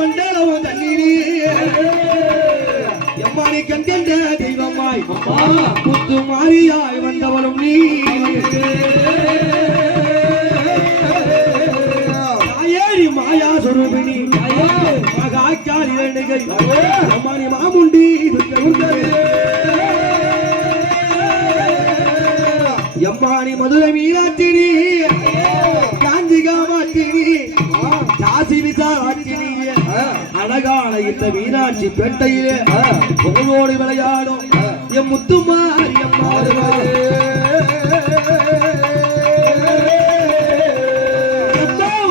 மண்டலவு தண்ணீரே. எம்மானி கண்கண்ட தெய்வமாய் அம்மா புத்து மாறியாய் வந்தவளும் நீ. தாயேரி மாயா சுரூபிணி மகாக்காரி வேண்டுகை. அம்மானி மாமுண்டி எம்மானி மதுரை மீனாட்சி இந்த மீனாட்சி பேட்டையிலே உங்களோடு விளையாடும் என் முத்துமாரி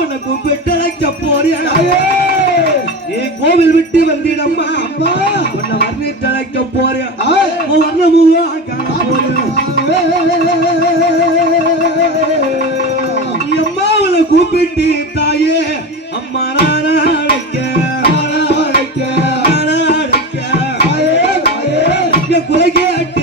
உன்னை கூப்பிட்டழைக்க போறேன். நீ கோவில் விட்டு வந்திடம்மா. அப்பா உன்னை வர்ணிட்டழைக்க போறேன். வர்ணமுவா அம்மா உன்னை கூப்பிட்டு தாயே. அம்மா குறைகே அட்டி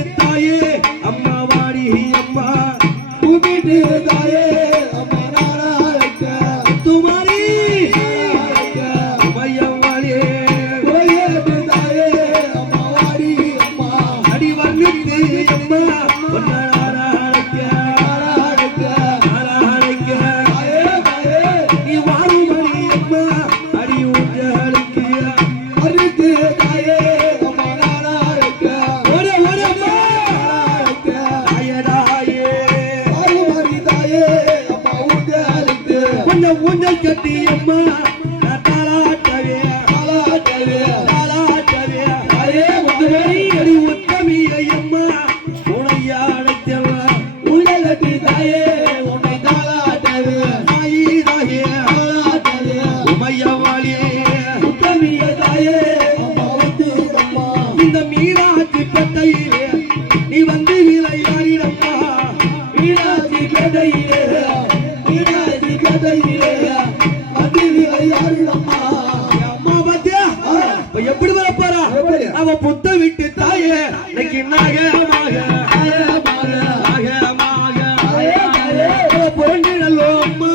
சத்தியம்மா Hello.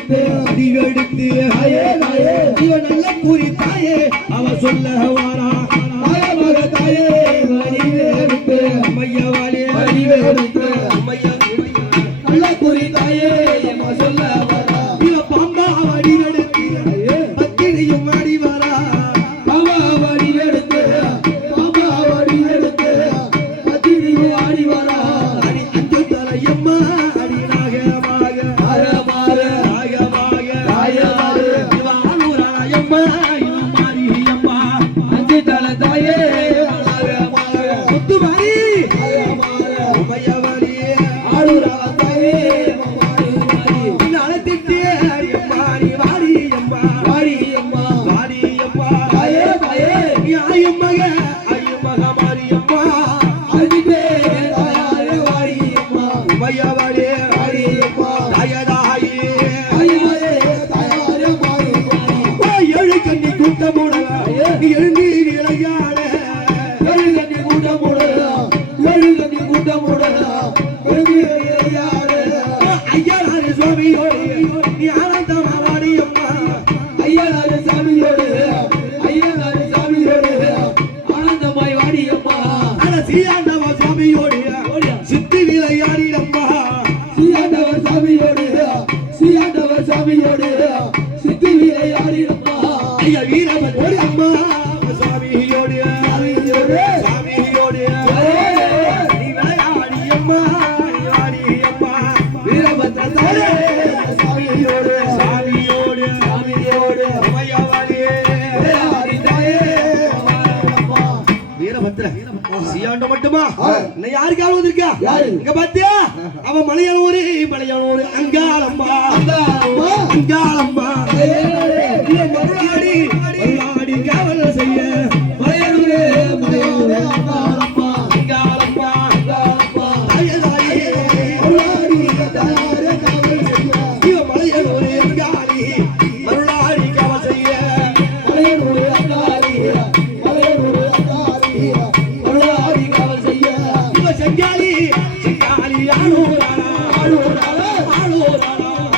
கொடுத்து அடியெடுத்து ஹயே ஹயே இவன் நல்ல கூறி தாயே அவ சொல்ல வாரா. தாயமாக தாயே அறிவே எடுத்து மையவாளி அறிவே எடுத்து எழுந்தி இளையாட எழுதண்ணி கூட்டம் போடலாம். எழுதண்ணி கூட்டம் போடலாம். எழுந்தி இளையாட ஐயனாரு சுவாமியோடு நீ ஆனந்தமா வாடி அம்மா ஐயனாரு சாமியோடு ஐயனாரு சாமியோடு ஆனந்தமாய் வாடி அம்மா அட சீயான மாத்திர சியாண்ட மட்டுமா? நான் யாருக்காக வந்திருக்கா? இங்க பாத்தியா? அவன் மலையாளூரு மலையாளூரு அங்காளம்மா. அங்காளம்மா? மறுநாடி மறுநாடி காவல் செய்ய மலையாளூரு மலையாளூரு Angalamma. Yeah. Thank you.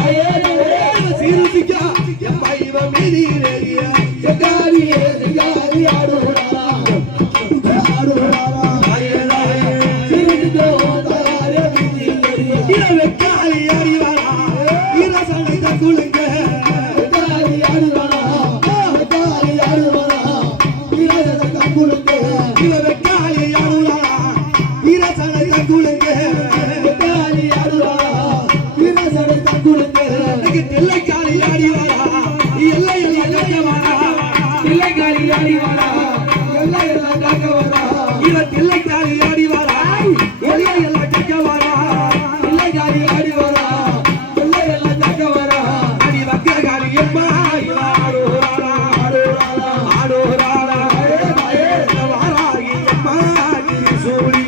Jesus.